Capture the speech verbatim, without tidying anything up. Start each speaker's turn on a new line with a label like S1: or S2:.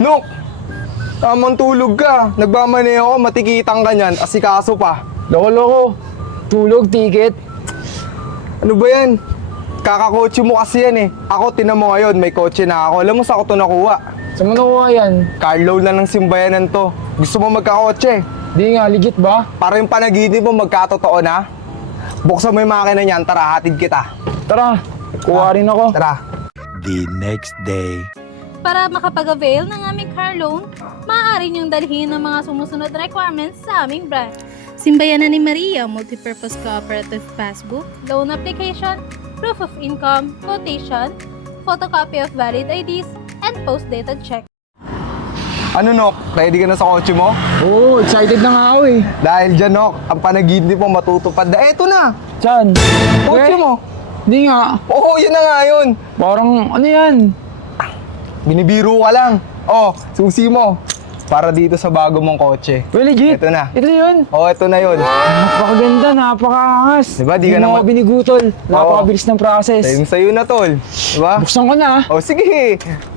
S1: Nok! Tamang tulog ka. Nagmamani ako, matikitang ka niyan. Asikaso pa.
S2: Loko-loko. Tulog, ticket.
S1: Ano ba yan? Kakakotse mo kasi yan eh. Ako, tinan mo ngayon, may kotse na ako. Alam mo sa ako ito nakuha?
S2: Saan mo nakuha yan?
S1: Car loan na ng simbayanan to. Gusto mo magkakotse?
S2: Di nga, legit ba?
S1: Para yung panaginip mo magkatotoo na. Buksan mo yung makina niyan, tara, hatid kita.
S2: Tara, kuha rin ako.
S1: Tara.
S3: The next day.
S4: Para makapag-avail ng aming car loan, maaari niyong dalhin ang mga sumusunod na requirements sa aming branch. Simbayanan ni Maria Multipurpose Cooperative Passbook, loan application, proof of income, quotation, photocopy of valid I Ds, and post-dated check.
S1: Ano, Nok? Ready ka na sa kotse mo?
S2: Oo, excited na nga ako eh.
S1: Dahil dyan, Nok, ang panaginip mo matutupad na. Eto na!
S2: Saan?
S1: Kotse
S2: Eh,
S1: mo!
S2: Di nga.
S1: Oo, yun na nga yun!
S2: Parang ano yan?
S1: Binibiro ka lang. Oh, susi mo. Para dito sa bago mong kotse.
S2: Well, legit.
S1: Ito na.
S2: Ito yun.
S1: Oh, ito na yun.
S2: Napakaganda, napakaangas.
S1: Diba, di ka
S2: mo
S1: naman-
S2: ako binigutol. Napakabilis ng process.
S1: Sa'yo sa'yo na, tol. Diba?
S2: Buksan ko na ah.
S1: Oh, sige.